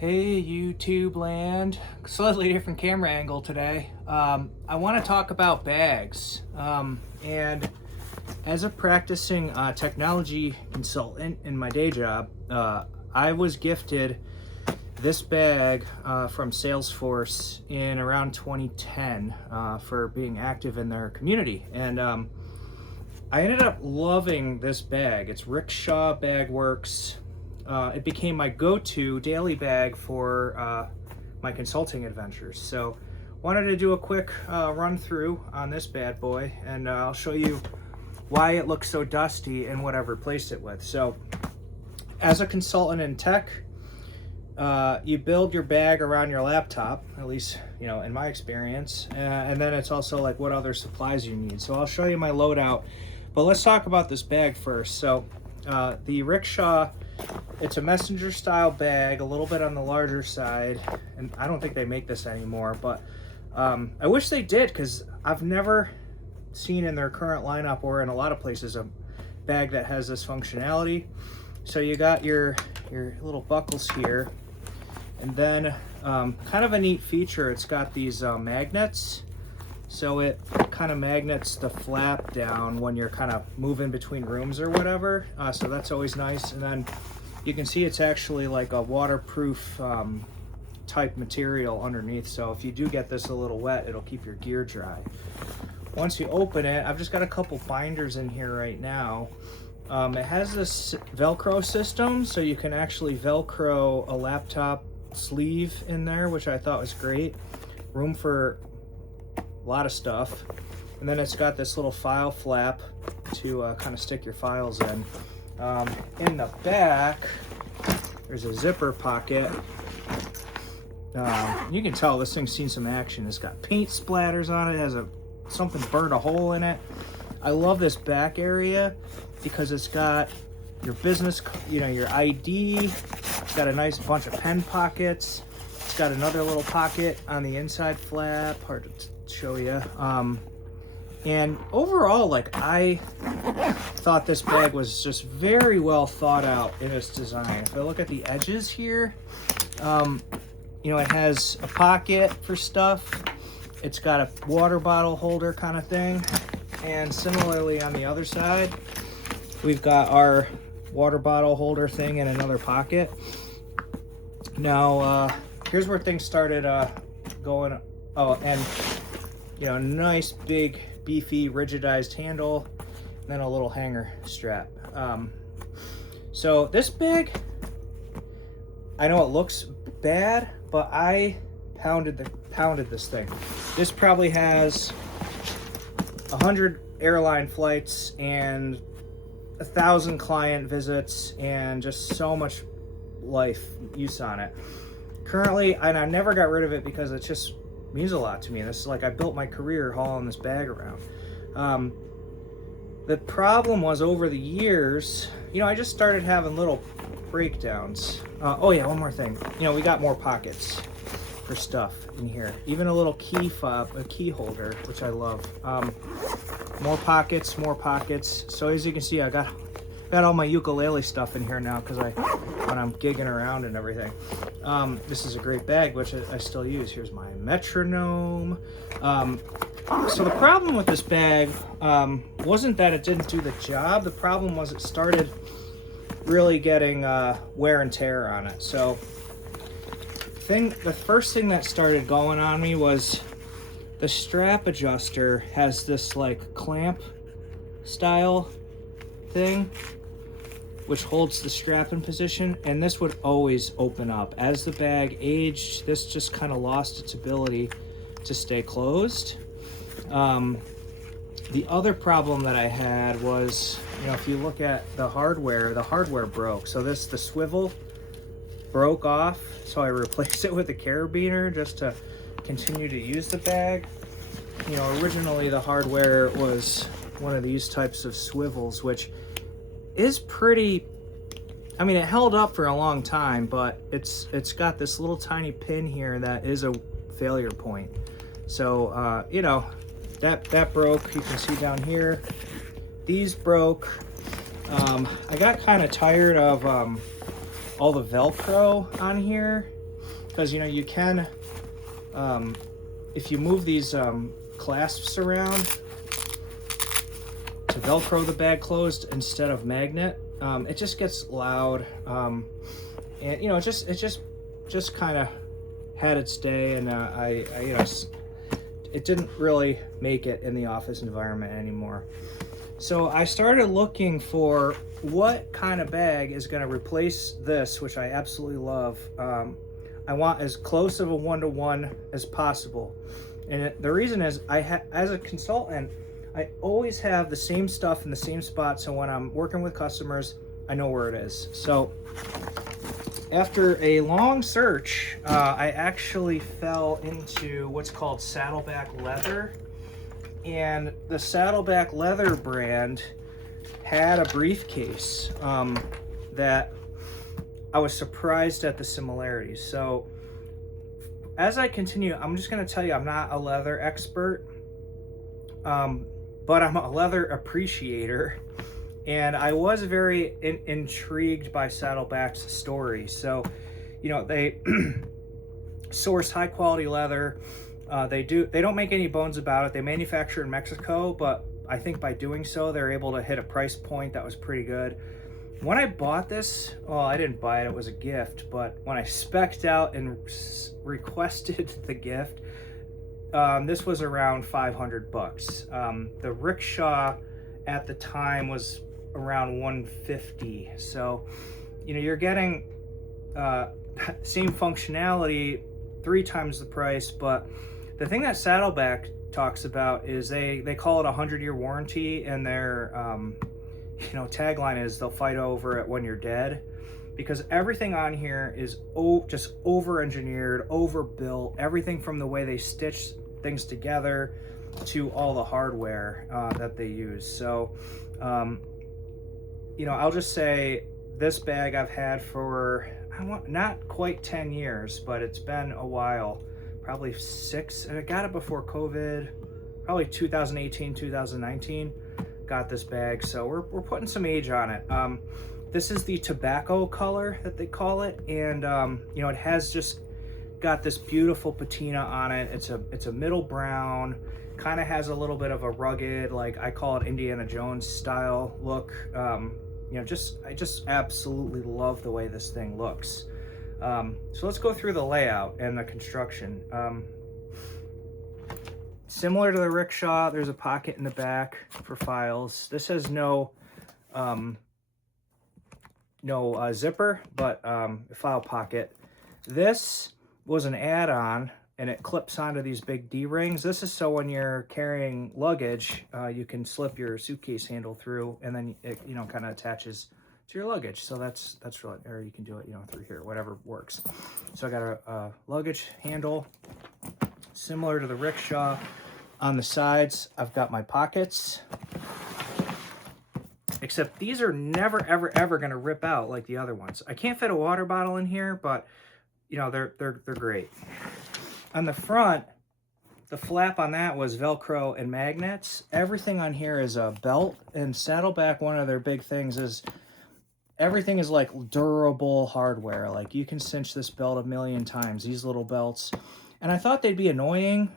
Hey YouTube land, slightly different camera angle today. I want to talk about bags, and as a practicing technology consultant in my day job, I was gifted this bag from Salesforce in around 2010 for being active in their community, and I ended up loving this bag. It's Rickshaw Bag Works. It became my go-to daily bag for my consulting adventures. So wanted to do a quick run through on this bad boy, and I'll show you why it looks so dusty and what I've replaced it with. So as a consultant in tech, you build your bag around your laptop, at least in my experience, and then it's also like what other supplies you need. So I'll show you my loadout, but let's talk about this bag first. So the Rickshaw, it's a messenger style bag, a little bit on the larger side, and I don't think they make this anymore, but I wish they did, because I've never seen in their current lineup or in a lot of places a bag that has this functionality. So you got your little buckles here, and then kind of a neat feature, it's got these magnets. So it kind of magnets the flap down when you're kind of moving between rooms or whatever. So that's always nice. And then you can see it's actually like a waterproof type material underneath. So if you do get this a little wet, it'll keep your gear dry. Once you open it, I've just got a couple binders in here right now. It has this Velcro system, so you can actually Velcro a laptop sleeve in there, which I thought was great. Room for a lot of stuff. And then it's got this little file flap to kind of stick your files in. In the back, there's a zipper pocket. You can tell this thing's seen some action. It's got paint splatters on it. It has something burned a hole in it. I love this back area because it's got your business, your ID. It's got a nice bunch of pen pockets. It's got another little pocket on the inside flap. Hard to show you. And overall, like, I thought this bag was just very well thought out in its design. If I look at the edges here, it has a pocket for stuff. It's got a water bottle holder kind of thing. And similarly on the other side, we've got our water bottle holder thing in another pocket. Now, here's where things started going. Oh, and nice big beefy rigidized handle, and then a little hanger strap. So this bag, I know it looks bad, but I pounded this thing. This probably has 100 airline flights and 1,000 client visits and just so much life use on it. Currently, and I never got rid of it because it just means a lot to me. This is like, I built my career hauling this bag around. The problem was, over the years, I just started having little breakdowns. Oh yeah, one more thing. We got more pockets for stuff in here. Even a little key fob, a key holder, which I love. More pockets. So as you can see, I got all my ukulele stuff in here now because when I'm gigging around and everything. This is a great bag, which I still use. Here's my metronome. So the problem with this bag wasn't that it didn't do the job. The problem was it started really getting wear and tear on it. So the first thing that started going on me was the strap adjuster has this like clamp style thing which holds the strap in position, and this would always open up. As the bag aged, this just kind of lost its ability to stay closed. The other problem that I had was, if you look at the hardware broke. So the swivel broke off, so I replaced it with a carabiner just to continue to use the bag. Originally the hardware was one of these types of swivels, which is pretty, it held up for a long time, but it's got this little tiny pin here that is a failure point. So that broke. You can see down here, these broke. I got kind of tired of all the Velcro on here. because, you know, you can, if you move these clasps around to Velcro the bag closed instead of magnet, it just gets loud, and you know, it just kind of had its day, and I you know, it didn't really make it in the office environment anymore. So I started looking for what kind of bag is going to replace this, which I absolutely love. I want as close of a one-to-one as possible, and the reason is as a consultant, I always have the same stuff in the same spot, so when I'm working with customers, I know where it is. So after a long search, I actually fell into what's called Saddleback leather, and the Saddleback leather brand had a briefcase that I was surprised at the similarities. So as I continue, I'm just going to tell you, I'm not a leather expert, but I'm a leather appreciator, and I was very intrigued by Saddleback's story. So, you know, they source high quality leather. They don't make any bones about it. They manufacture in Mexico, but I think by doing so, they're able to hit a price point that was pretty good. When I bought this, well, I didn't buy it, it was a gift, but when I spec'd out and requested the gift, this was around 500 bucks. The Rickshaw at the time was around 150. So, you know, you're getting same functionality, 3 times the price. But the thing that Saddleback talks about is they call it a 100-year warranty, and their you know, tagline is they'll fight over it when you're dead, because everything on here is just over-engineered, overbuilt. Everything from the way they stitch things together to all the hardware that they use. So, you know, I'll just say this bag I've had for, not quite 10 years, but it's been a while, probably 6, and I got it before COVID, probably 2018, 2019. Got this bag, so we're putting some age on it. This is the tobacco color that they call it, and you know, it has just got this beautiful patina on it. It's a middle brown, kind of has a little bit of a rugged, like I call it Indiana Jones style look. You know, I just absolutely love the way this thing looks. So let's go through the layout and the construction. Similar to the Rickshaw, there's a pocket in the back for files. This has no zipper, but a file pocket. This was an add-on, and it clips onto these big D-rings. This is so when you're carrying luggage, you can slip your suitcase handle through, and then it, you know, kind of attaches to your luggage. So that's really, or you can do it, you know, through here, whatever works. So I got a luggage handle, similar to the Rickshaw. On the sides, I've got my pockets, except these are never, ever, ever going to rip out like the other ones. I can't fit a water bottle in here, but you know, they're great. On the front, the flap on that was Velcro and magnets. Everything on here is a belt, and Saddleback, one of their big things is everything is like durable hardware. Like you can cinch this belt a million times, these little belts. And I thought they'd be annoying,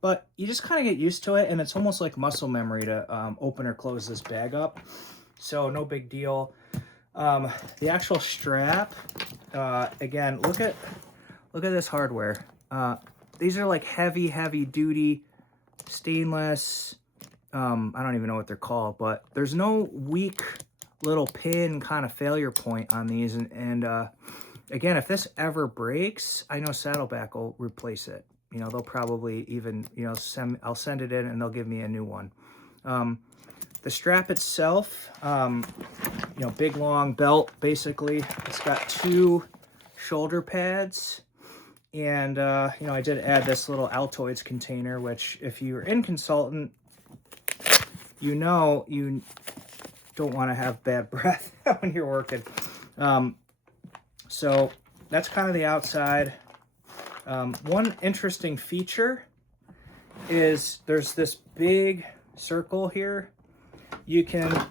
but you just kind of get used to it, and it's almost like muscle memory to open or close this bag up. So no big deal. The actual strap, again, look at this hardware. These are like heavy duty stainless. I don't even know what they're called, but there's no weak little pin kind of failure point on these. And again, if this ever breaks, I know Saddleback will replace it. You know, they'll probably even, you know, I'll send it in and they'll give me a new one. The strap itself, you know, big long belt, basically. It's got 2 shoulder pads. And, you know, I did add this little Altoids container, which if you're in consultant, you know you don't want to have bad breath when you're working. So that's kind of the outside. One interesting feature is there's this big circle here. You can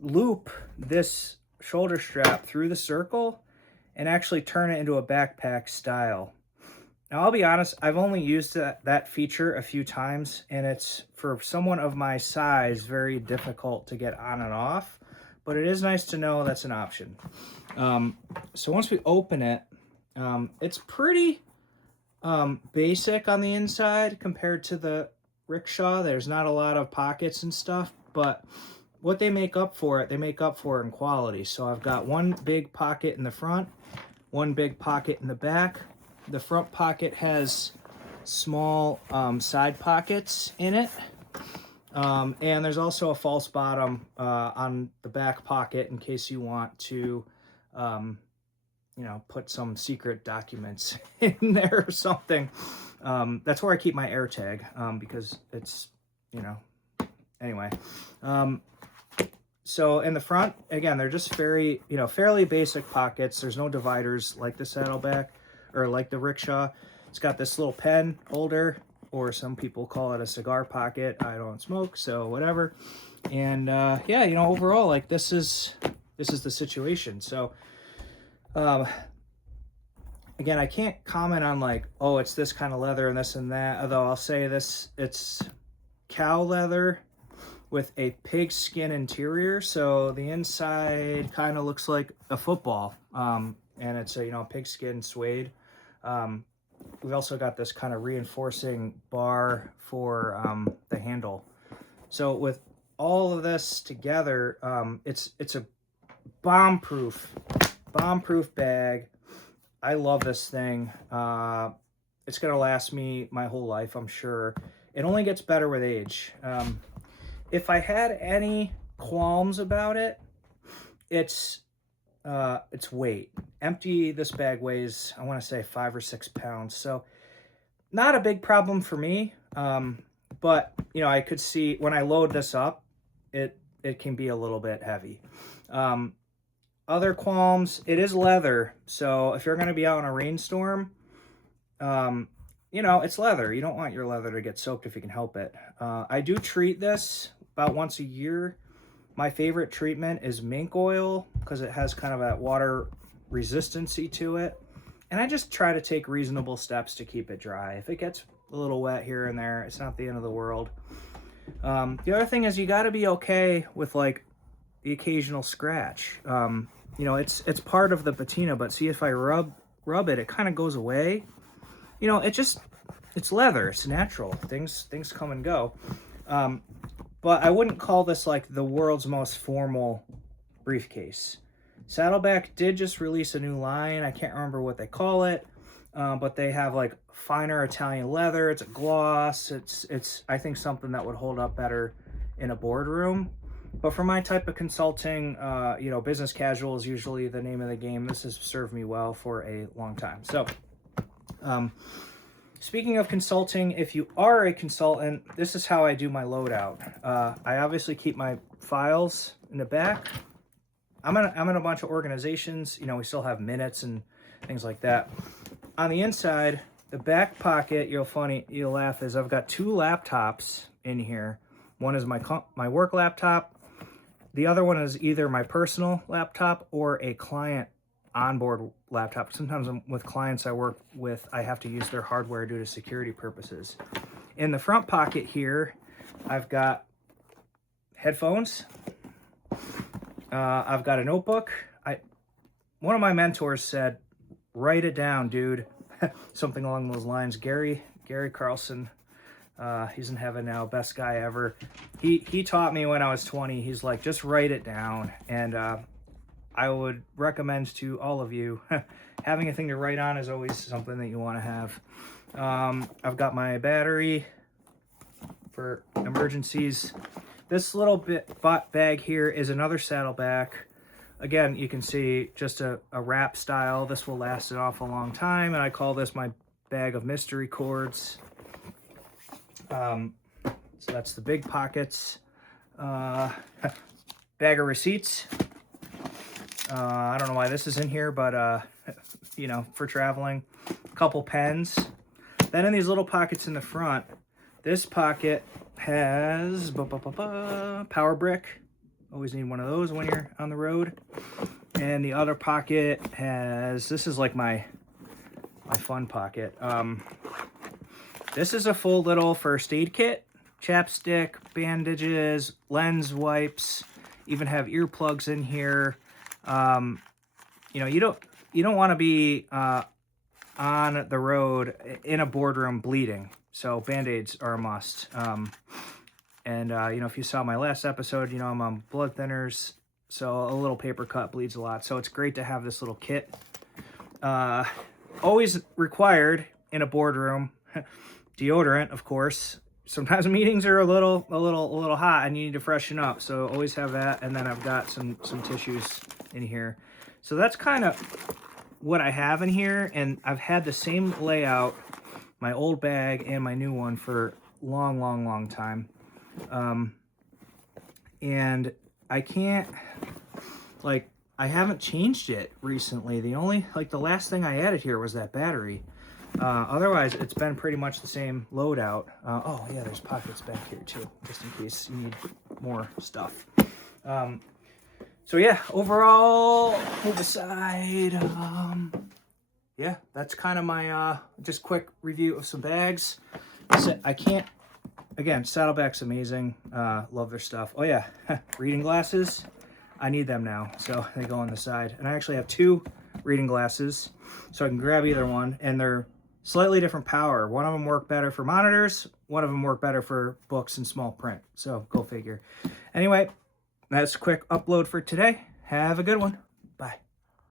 loop this shoulder strap through the circle, and actually turn it into a backpack style. Now, I'll be honest, I've only used that feature a few times, and it's, for someone of my size, very difficult to get on and off, but it is nice to know that's an option. So once we open it, it's pretty basic on the inside compared to the Rickshaw. There's not a lot of pockets and stuff, but what they make up for it, they make up for it in quality. So I've got one big pocket in the front, one big pocket in the back. The front pocket has small side pockets in it. And there's also a false bottom on the back pocket in case you want to, you know, put some secret documents in there or something. That's where I keep my AirTag because it's, you know, anyway. So in the front, again, they're just very, you know, fairly basic pockets. There's no dividers like the Saddleback or like the Rickshaw. It's got this little pen holder, or some people call it a cigar pocket. I don't smoke, so whatever. And yeah, you know, overall, like this is the situation. So again, I can't comment on like, oh, it's this kind of leather and this and that, although I'll say this, it's cow leather with a pig skin interior. So the inside kind of looks like a football, and it's a, you know, pig skin suede. We've also got this kind of reinforcing bar for the handle. So with all of this together, it's a bomb-proof bag. I love this thing. It's gonna last me my whole life, I'm sure. It only gets better with age. If I had any qualms about it, it's weight. Empty, this bag weighs, I want to say 5 or 6 pounds. So not a big problem for me. But you know, I could see when I load this up, it can be a little bit heavy. Other qualms, it is leather. So if you're going to be out in a rainstorm, you know, it's leather. You don't want your leather to get soaked if you can help it. I do treat this about once a year. My favorite treatment is mink oil because it has kind of that water resistancy to it. And I just try to take reasonable steps to keep it dry. If it gets a little wet here and there, it's not the end of the world. The other thing is you got to be okay with like the occasional scratch. You know, it's part of the patina, but see, if I rub it, it kind of goes away. You know, it's leather. It's natural. Things come and go. But I wouldn't call this like the world's most formal briefcase. Saddleback did just release a new line. I can't remember what they call it, but they have like finer Italian leather. It's a gloss. It's I think something that would hold up better in a boardroom. But for my type of consulting, you know, business casual is usually the name of the game. This has served me well for a long time. So, speaking of consulting, if you are a consultant, this is how I do my loadout. I obviously keep my files in the back. I'm in a bunch of organizations. You know, we still have minutes and things like that. On the inside, the back pocket, you'll laugh, is I've got 2 laptops in here. One is my work laptop. The other one is either my personal laptop or a client onboard laptop. Sometimes with clients I work with, I have to use their hardware due to security purposes. In the front pocket here, I've got headphones. I've got a notebook. One of my mentors said, write it down, dude. Something along those lines. Gary Carlson, he's in heaven now, best guy ever. He taught me when I was 20. He's like, just write it down. And I would recommend to all of you, having a thing to write on is always something that you want to have. I've got my battery for emergencies. This little bag here is another Saddleback. Again, you can see just a wrap style. This will last an awful long time, and I call this my bag of mystery cords. So that's the big pockets. Bag of receipts. I don't know why this is in here, but you know, for traveling. A couple pens. Then in these little pockets in the front, this pocket has power brick. Always need one of those when you're on the road. And the other pocket has, this is like my fun pocket. This is a full little first aid kit. Chapstick, bandages, lens wipes, even have earplugs in here. You know, you don't want to be on the road in a boardroom bleeding, so band-aids are a must. You know, if you saw my last episode, you know I'm on blood thinners, so a little paper cut bleeds a lot, so it's great to have this little kit. Always required in a boardroom. Deodorant, of course. Sometimes meetings are a little hot and you need to freshen up, so always have that. And then I've got some tissues in here. So that's kind of what I have in here, and I've had the same layout, my old bag and my new one, for long time. And I can't, like, I haven't changed it recently. The only, like, the last thing I added here was that battery. Otherwise, it's been pretty much the same loadout. Oh, yeah, there's pockets back here, too, just in case you need more stuff. So, yeah, overall, move aside. Yeah, that's kind of my just quick review of some bags. I can't, again, Saddleback's amazing. Love their stuff. Oh, yeah, reading glasses. I need them now, so they go on the side. And I actually have 2 reading glasses, so I can grab either one, and they're slightly different power. One of them work better for monitors, one of them work better for books and small print, so go figure. Anyway, that's a quick upload for today. Have a good one. Bye.